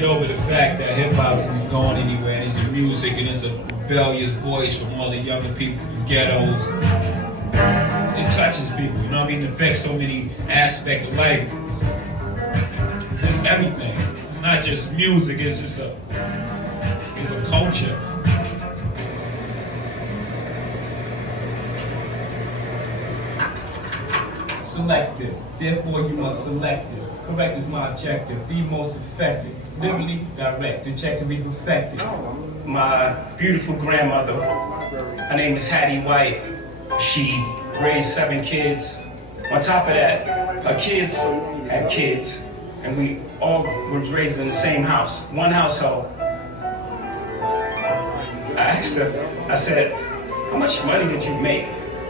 get over the fact that hip-hop isn't going anywhere, and it's a music, and it's a rebellious voice from all the younger people from ghettos. It touches people, you know what I mean? It affects so many aspects of life. Just everything. It's not just music, it's just a culture. Selective, therefore you must select this. Correct is my objective, be most effective. Literally direct, objectively perfected. My beautiful grandmother, her name is Hattie White. She raised 7 kids. On top of that, her kids had kids, and we all was raised in the same house, one household. I asked her, I said, how much money did you make?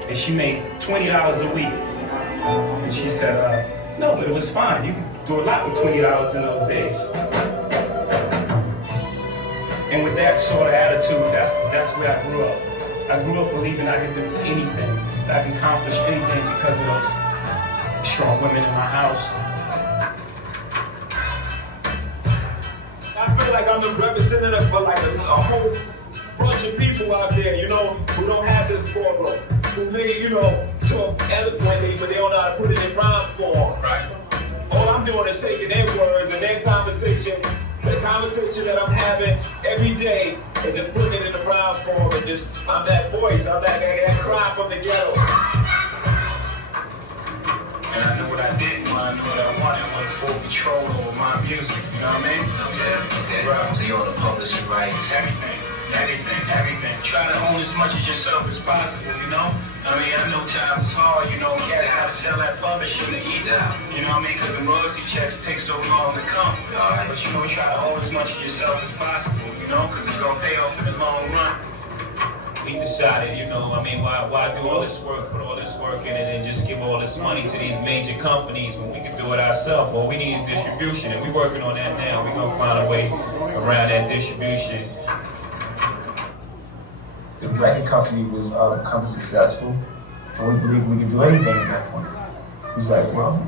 And she made $20 a week. And she said, no, but it was fine. You could do a lot with $20 in those days. And with that sort of attitude, that's where I grew up. I grew up believing I could do anything, that I could accomplish anything because of those strong women in my house. I feel like I'm the representative for like a whole bunch of people out there, you know, who don't have this form, who may, you know, talk eloquently, but they don't know how to put it in rhyme form. Right. All I'm doing is taking their words and their conversation, the conversation that I'm having every day, and just putting it in the rhyme form, and just, I'm that voice, I'm that cry from the ghetto. And I knew what I didn't want, I knew what I wanted, I wanted full control over my music, you know what I mean? Yeah, right. So you're the publishing rights, everything. Try to own as much of yourself as possible, you know? I mean, I know times is hard, you know, you gotta how to sell that publishing to eat out, you know what I mean? Because the royalty checks take so long to come, but you know, try to own as much of yourself as possible, you know? Because it's gonna pay off in the long run. We decided, you know, I mean, why do all this work, put all this work in it, and just give all this money to these major companies when we can do it ourselves? All we need is distribution, and we're working on that now. We're gonna find a way around that distribution. The record company was becoming successful, and we believed we could do anything at that point. He was like, well,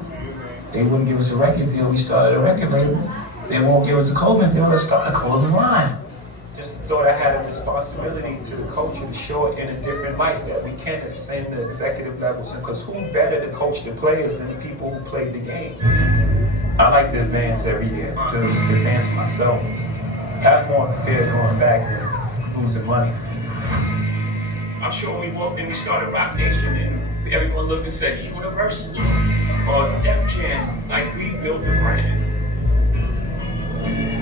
they wouldn't give us a record deal. We started a record label. They won't give us a clothing deal. Let's start a clothing line. Just thought I had a responsibility to the culture to show it in a different light, that we can't ascend the executive levels, because who better to coach the players than the people who played the game? I like to advance every year, to advance myself. Have more fear going back than losing money. I'm sure when we walked in, we started Rock Nation, and everyone looked and said, Universal or Def Jam, like we built the brand.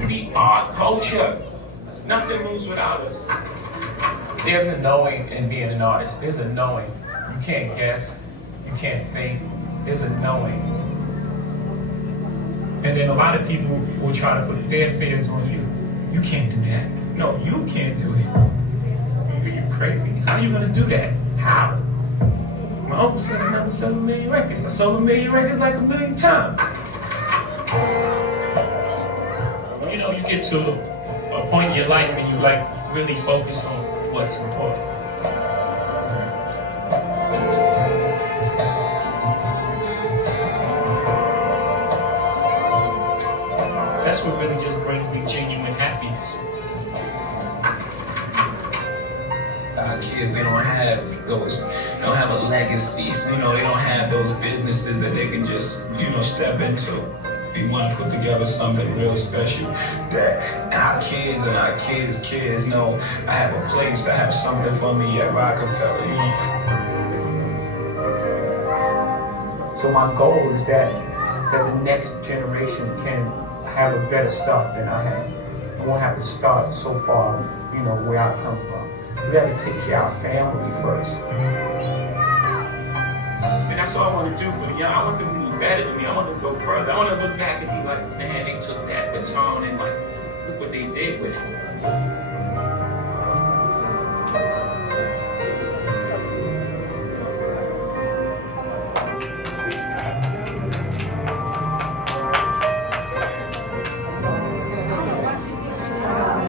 We are culture. Nothing moves without us. There's a knowing in being an artist. There's a knowing. You can't guess. You can't think. There's a knowing. And then a lot of people will try to put their fears on you. You can't do that. No, you can't do it. You're crazy. How are you gonna do that? How? My uncle said I never sold 1 million records. I sold 1 million records like 1 million times. You know, you get to a point in your life when you like really focus on what's important. That's what really just brings me genuine happiness. Our kids, they don't have those, they don't have a legacy. So, you know, they don't have those businesses that they can just, you know, step into. We want to put together something real special that our kids and our kids' kids know I have a place, I have something for me at Rockefeller, you know. So my goal is that the next generation can have a better start than I had. I won't have to start so far, you know, where I come from. So we have to take care of our family first. And that's all I want to do for the young. I want them to be better than me. I want them to go further. I want to look back and be like, man, they took that baton and like, look what they did with it.